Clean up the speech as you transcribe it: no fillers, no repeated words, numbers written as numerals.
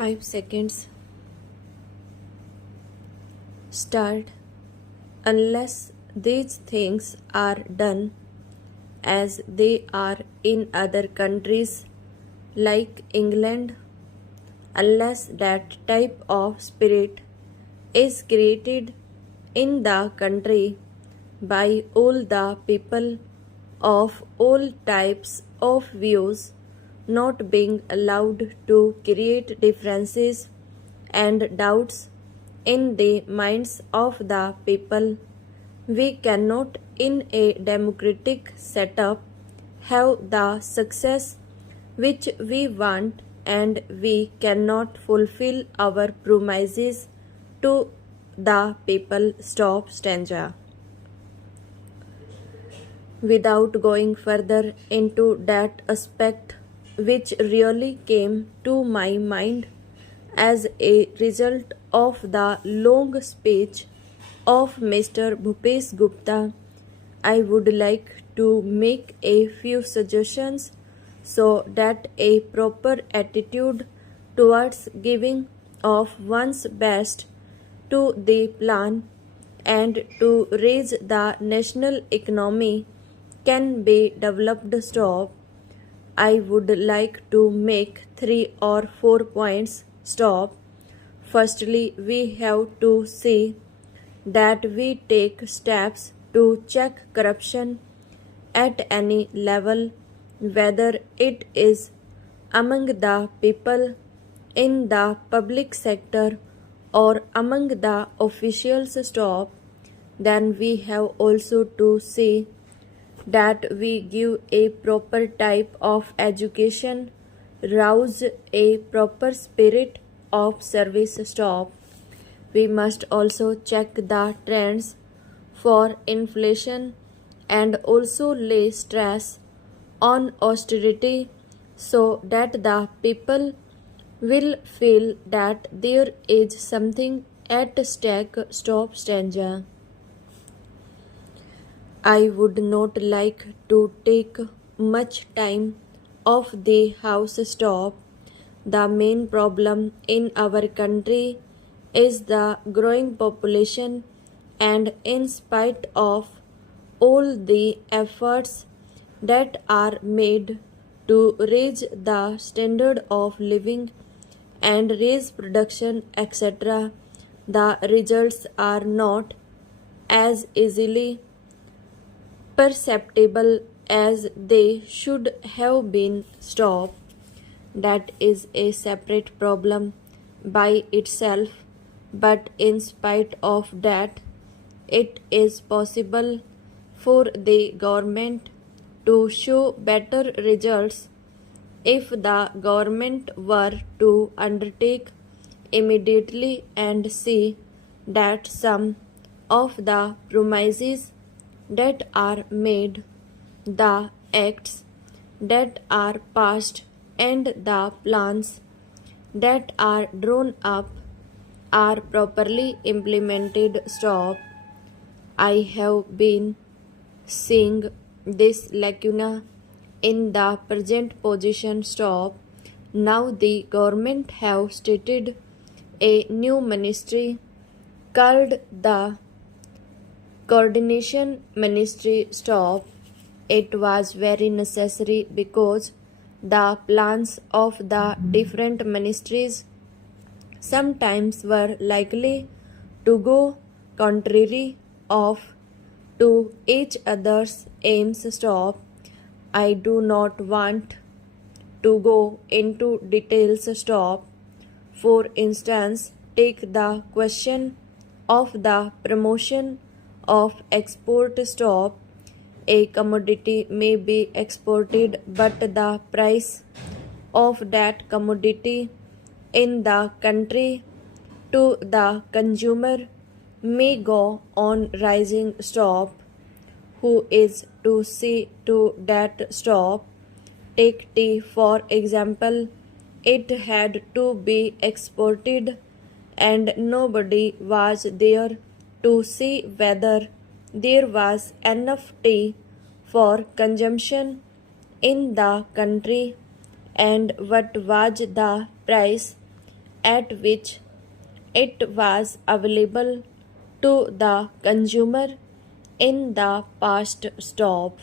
5 seconds. Start. Unless these things are done as they are in other countries like England, unless that type of spirit is created in the country by all the people of all types of views, not being allowed to create differences and doubts in the minds of the people, we cannot, in a democratic setup, have the success which we want, and we cannot fulfill our promises to the people. Stop stanza. Without going further into that aspect, which really came to my mind as a result of the long speech of Mr. Bhupesh Gupta, I would like to make a few suggestions so that a proper attitude towards giving of one's best to the plan and to raise the national economy can be developed. Stop. I would like to make 3 or 4 points. Stop. Firstly, we have to see that we take steps to check corruption at any level, whether it is among the people in the public sector or among the officials. Stop. Then we have also to see that we give a proper type of education, rouse a proper spirit of service. Stop. We must also check the trends for inflation and also lay stress on austerity so that the people will feel that there is something at stake. Stop stanza. I would not like to take much time of the house. Stop. The main problem in our country is the growing population, and in spite of all the efforts that are made to raise the standard of living and raise production, etc., the results are not as easily perceptible as they should have been. Stop. That is a separate problem by itself, but in spite of that, it is possible for the government to show better results if the government were to undertake immediately and see that some of the promises that are made, the acts that are passed, and the plans that are drawn up are properly implemented. Stop. I have been seeing this lacuna in the present position. Stop. Now the government have stated a new ministry called the Coordination Ministry. Stop. It was very necessary because the plans of the different ministries sometimes were likely to go contrary of to each other's aims. Stop. I do not want to go into details. Stop. For instance, take the question of the promotion of export. Stop. A commodity may be exported, but the price of that commodity in the country to the consumer may go on rising. Stop. Who is to see to that? Stop. Take tea for example. It had to be exported, and nobody was there to see whether there was enough tea for consumption in the country and what was the price at which it was available to the consumer in the past stop.